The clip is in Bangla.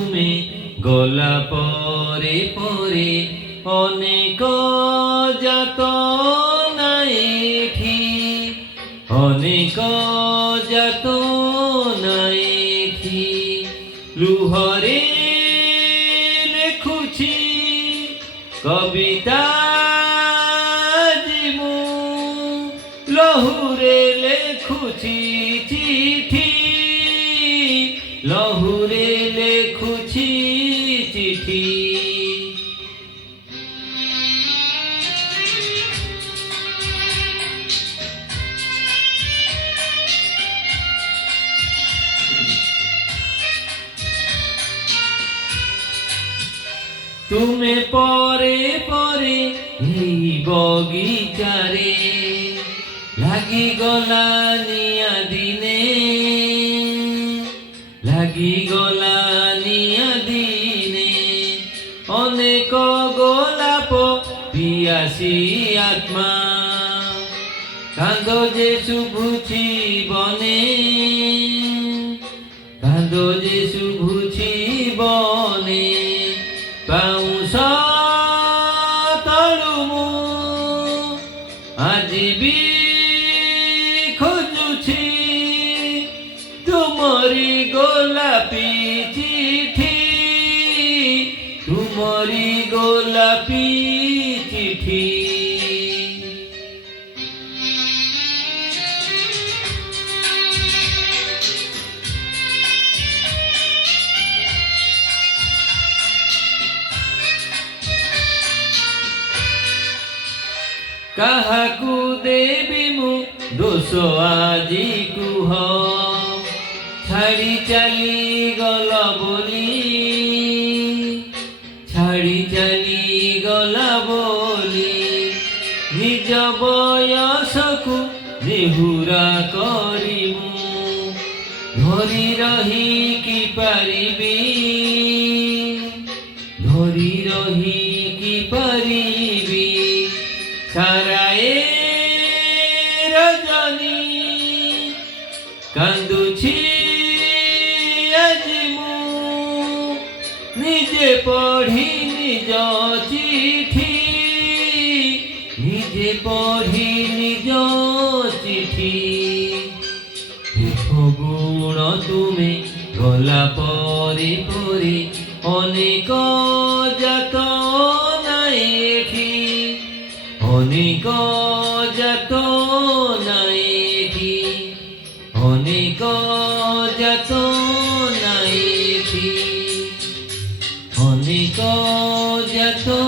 তুমি গলা পরে পরে অনেক যাতনায় এঠি অনেক যাতনায় এঠি লুহরে লেখুছি কবিতা জিমু লহুরে লেখুছি চিঠি লহুরে লেখুছি চিঠি তুমি পরে পরে এই বগিচারে লাগি গলা নিয়া দিনে লাগি গলা নিয়া দিনে অনেক গোলাপ পিয়াসি আত্মা কান্দ যে শুভুছি বনে কান্দ যে শুভুছি বনে পাউঁশ তଳୁ ଆଜି ବି ଖୋଜୁଛି ତୁମରି ଗୋଲାପୀ ଚିଠି ତୁମରି ଗୋଲାପୀ ଚିଠି କାହାକୁ ଦେବି ମୁଁ ଦୋଷ ଆଜି କୁହ ଛାଡ଼ି ଚାଲିଗଲ ବୋଲି ଛାଡ଼ି ଚାଲିଗଲା ବୋଲି ନିଜ ବୟସକୁ ନେହୁରା କରି ମୁଁ ଧରି ରହି କି ପାରିବି ଧରି ରହି କି ପାରିବି সারায়ে রজনী কান্দুছি আজি মু নিজে পঢ়ি নিজ চিঠি নিজে পঢ়ি নিজ চিঠি গুণ তুমি গলা পরে পরে অনেক যাতনায় এঠি অনেক যাতনায় এঠি অনেক যাতনায় এঠি অনেক যাতনায়